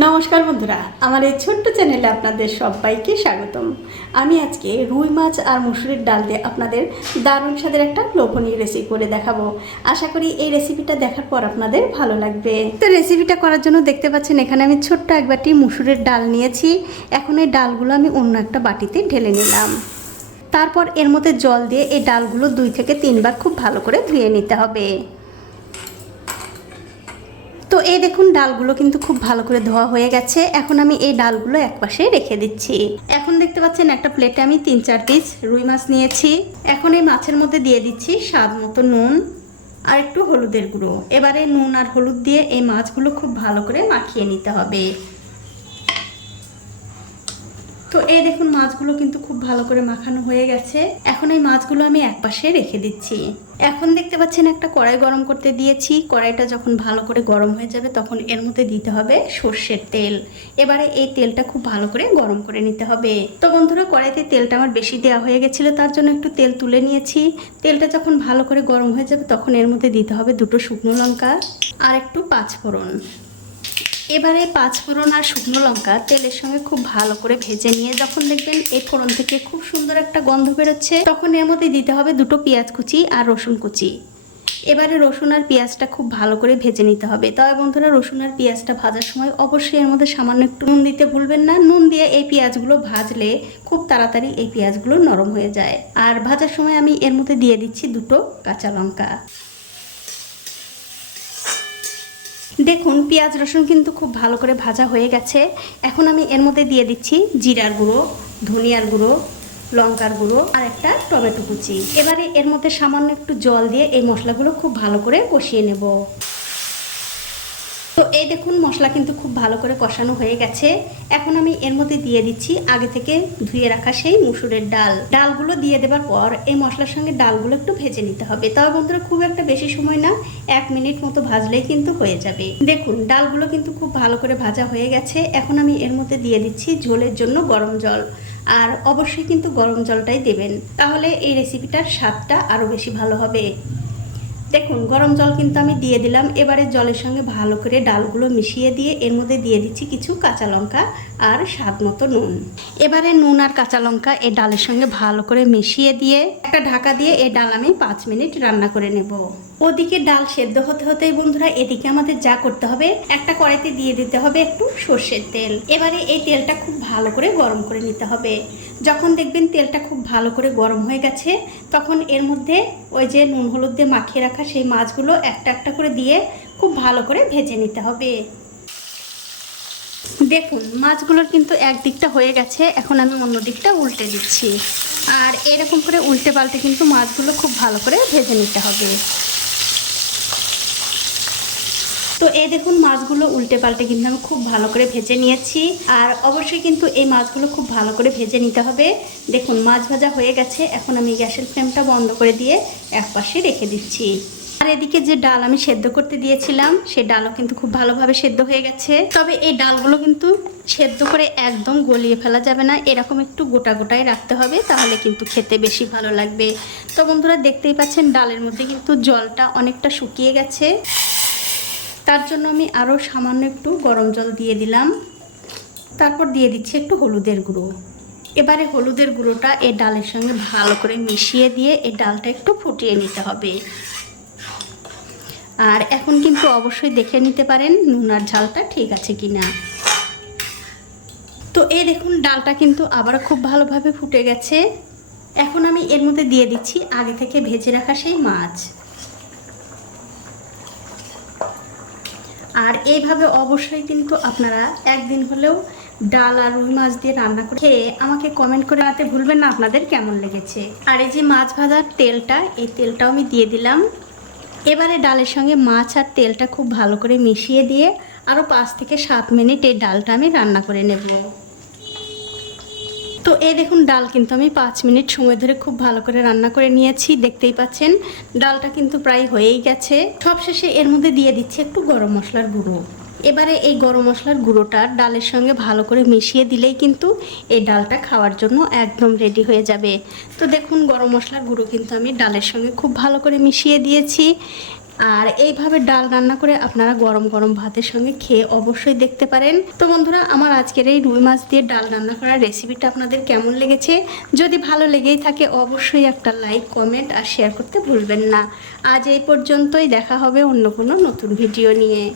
নমস্কার বন্ধুরা, আমার এই ছোট্ট চ্যানেলে আপনাদের সবাইকে স্বাগতম। আমি আজকে রুই মাছ আর মুসুরির ডাল দিয়ে আপনাদের দারুণ স্বাদের একটা লোভনীয় রেসিপি করে দেখাবো। আশা করি এই রেসিপিটা দেখার পর আপনাদের ভালো লাগবে। তো রেসিপিটা করার জন্য দেখতে পাচ্ছেন, এখানে আমি ছোট্ট এক বাটি মুসুরের ডাল নিয়েছি। এখন এই ডালগুলো আমি অন্য একটা বাটিতে ঢেলে নিলাম। তারপর এর মধ্যে জল দিয়ে এই ডালগুলো দুই থেকে তিনবার খুব ভালো করে ধুয়ে নিতে হবে। তো এই দেখুন ডালগুলো কিন্তু খুব ভালো করে ধোয়া হয়ে গেছে। এখন আমি এই ডালগুলো একপাশে রেখে দিচ্ছি। এখন দেখতে পাচ্ছেন একটা প্লেটে আমি তিন চার পিস রুই মাছ নিয়েছি। এখন এই মাছের মধ্যে দিয়ে দিচ্ছি স্বাদ মতো নুন আর একটু হলুদের গুঁড়ো। এবারে নুন আর হলুদ দিয়ে এই মাছগুলো খুব ভালো করে মাখিয়ে নিতে হবে। তো এই দেখুন মাছগুলো কিন্তু খুব ভালো করে মাখানো হয়ে গেছে। এখন এই মাছগুলো আমি এক পাশে রেখে দিচ্ছি। এখন দেখতে পাচ্ছেন একটা কড়াই গরম করতে দিয়েছি। কড়াইটা যখন ভালো করে গরম হয়ে যাবে তখন এর মধ্যে দিতে হবে সর্ষের তেল। এবারে এই তেলটা খুব ভালো করে গরম করে নিতে হবে। তো বন্ধুরা, কড়াইতে তেলটা আমার বেশি দেওয়া হয়ে গেছিল, তার জন্য একটু তেল তুলে নিয়েছি। তেলটা যখন ভালো করে গরম হয়ে যাবে তখন এর মধ্যে দিতে হবে দুটো শুকনো লঙ্কা আর একটু পাঁচফোড়ন। এবারে পাঁচ ফোড়ন আর শুকনো লঙ্কা তেলের সঙ্গে খুব ভালো করে ভেজে নিয়ে যখন দেখবেন এই ফোড়ন থেকে খুব সুন্দর একটা গন্ধ বেরোচ্ছে তখন এর মধ্যে দিতে হবে দুটো পেঁয়াজ কুচি আর রসুন কুচি। এবারে রসুন আর পেঁয়াজটা খুব ভালো করে ভেজে নিতে হবে। তবে বন্ধুরা, রসুন আর পেঁয়াজটা ভাজার সময় অবশ্যই এর মধ্যে সামান্য একটু নুন দিতে ভুলবেন না। নুন দিয়ে এই পেঁয়াজগুলো ভাজলে খুব তাড়াতাড়ি এই পেঁয়াজগুলো নরম হয়ে যায়। আর ভাজার সময় আমি এর মধ্যে দিয়ে দিচ্ছি দুটো কাঁচা লঙ্কা। দেখুন, পেঁয়াজ, রসুন কিন্তু খুব ভালো করে ভাজা হয়ে গেছে। এখন আমি এর মধ্যে দিয়ে দিচ্ছি জিরার গুঁড়ো, ধনিয়ার গুঁড়ো, লঙ্কার গুঁড়ো আর একটা টমেটো কুচি। এবারে এর মধ্যে সামান্য একটু জল দিয়ে এই মশলাগুলো খুব ভালো করে কষিয়ে নেব। এই দেখুন, মশলা কিন্তু খুব ভালো করে কষানো হয়ে গেছে। এখন আমি এর মধ্যে দিয়ে দিচ্ছি আগে থেকে ধুয়ে রাখা সেই মুসুরের ডাল। ডালগুলো দিয়ে দেবার পর এই মশলার সঙ্গে ডালগুলো একটু ভেজে নিতে হবে। তবে বন্ধুরা, খুব একটা বেশি সময় না, এক মিনিট মতো ভাজলেই কিন্তু হয়ে যাবে। দেখুন, ডালগুলো কিন্তু খুব ভালো করে ভাজা হয়ে গেছে। এখন আমি এর মধ্যে দিয়ে দিচ্ছি ঝোলের জন্য গরম জল। আর অবশ্যই কিন্তু গরম জলটাই দেবেন। তাহলে এই রেসিপিটার স্বাদটা আরও বেশি ভালো হবে। দেখুন, গরম জল কিন্তু আমি দিয়ে দিলাম। এবারে জলের সঙ্গে ভালো করে ডালগুলো মিশিয়ে দিয়ে এর মধ্যে দিয়ে দিচ্ছি কিছু কাঁচা লঙ্কা আর স্বাদ মতো নুন। এবারে নুন আর কাঁচা লঙ্কা এই ডালের সঙ্গে ভালো করে মিশিয়ে দিয়ে একটা ঢাকা দিয়ে এই ডাল আমি পাঁচ মিনিট রান্না করে নেব। ওদিকে ডাল সেদ্ধ হতে হতেই বন্ধুরা এদিকে আমাদের যা করতে হবে, একটা কড়াইতে দিয়ে দিতে হবে একটু সর্ষের তেল। এবারে এই তেলটা খুব ভালো করে গরম করে নিতে হবে। যখন দেখবেন তেলটা খুব ভালো করে গরম হয়ে গেছে, তখন এর মধ্যে ওই যে নুন হলুদ দিয়ে মাখিয়ে রাখা সেই মাছগুলো একটা একটা করে দিয়ে খুব ভালো করে ভেজে নিতে হবে। দেখুন, মাছগুলোর কিন্তু এক দিকটা হয়ে গেছে, এখন আমি অন্য দিকটা উল্টে দিচ্ছি। আর এরকম করে উল্টে পাল্টে কিন্তু মাছগুলো খুব ভালো করে ভেজে নিতে হবে। তো এই দেখুন মাছগুলো উল্টে পাল্টে কিন্তু আমি খুব ভালো করে ভেজে নিয়েছি। আর অবশ্যই কিন্তু এই মাছগুলো খুব ভালো করে ভেজে নিতে হবে। দেখুন, মাছ ভাজা হয়ে গেছে। এখন আমি গ্যাসের ফ্লেমটা বন্ধ করে দিয়ে একপাশে রেখে দিচ্ছি। আর এদিকে যে ডাল আমি সেদ্ধ করতে দিয়েছিলাম সেই ডালও কিন্তু খুব ভালোভাবে সেদ্ধ হয়ে গেছে। তবে এই ডালগুলো কিন্তু সেদ্ধ করে একদম গলিয়ে ফেলা যাবে না। এরকম একটু গোটা গোটাই রাখতে হবে, তাহলে কিন্তু খেতে বেশি ভালো লাগবে। তো বন্ধুরা, দেখতেই পাচ্ছেন, ডালের মধ্যে কিন্তু জলটা অনেকটা শুকিয়ে গেছে। তার জন্য আমি আরও সামান্য একটু গরম জল দিয়ে দিলাম। তারপর দিয়ে দিচ্ছি একটু হলুদের গুঁড়ো। এবারে হলুদের গুঁড়োটা এই ডালের সঙ্গে ভালো করে মিশিয়ে দিয়ে এই ডালটা একটু ফুটিয়ে নিতে হবে। আর এখন কিন্তু অবশ্যই দেখে নিতে পারেন নুন আর ঝালটা ঠিক আছে কি না তো এই দেখুন, ডালটা কিন্তু আবার খুব ভালোভাবে ফুটে গেছে। এখন আমি এর মধ্যে দিয়ে দিচ্ছি আগে থেকে ভেজে রাখা সেই মাছ। আর এইভাবে অবশ্যই কিন্তু আপনারা একদিন হলেও ডাল আর রুই মাছ দিয়ে রান্না করে খেয়ে আমাকে কমেন্ট করে রাতে ভুলবেন না আপনাদের কেমন লেগেছে। আর এই যে মাছ ভাজার তেলটা, এই তেলটাও আমি দিয়ে দিলাম। এবারে ডালের সঙ্গে মাছ আর তেলটা খুব ভালো করে মিশিয়ে দিয়ে আরও পাঁচ থেকে সাত মিনিট এই ডালটা আমি রান্না করে নেব। তো এই দেখুন, ডাল কিন্তু আমি পাঁচ মিনিট সময় ধরে খুব ভালো করে রান্না করে নিয়েছি, দেখতেই পাচ্ছেন। ডালটা কিন্তু প্রায় হয়েই গেছে। সবশেষে এর মধ্যে দিয়ে দিচ্ছি একটু গরম মশলার গুঁড়ো। এবারে এই গরম মশলার গুঁড়োটা ডালের সঙ্গে ভালো করে মিশিয়ে দিলেই কিন্তু এই ডালটা খাওয়ার জন্য একদম রেডি হয়ে যাবে। তো দেখুন, গরম মশলার গুঁড়ো কিন্তু আমি ডালের সঙ্গে খুব ভালো করে মিশিয়ে দিয়েছি। আর এইভাবে ডাল রান্না করে আপনারা গরম গরম ভাতের সঙ্গে খেয়ে অবশ্যই দেখতে পারেন। তো বন্ধুরা, আমার আজকের এই রুই মাছ দিয়ে ডাল রান্না করার রেসিপিটা আপনাদের কেমন লেগেছে? যদি ভালো লেগেই থাকে, অবশ্যই একটা লাইক, কমেন্ট আর শেয়ার করতে ভুলবেন না। আজ এই পর্যন্তই, দেখা হবে অন্য কোনো নতুন ভিডিও নিয়ে।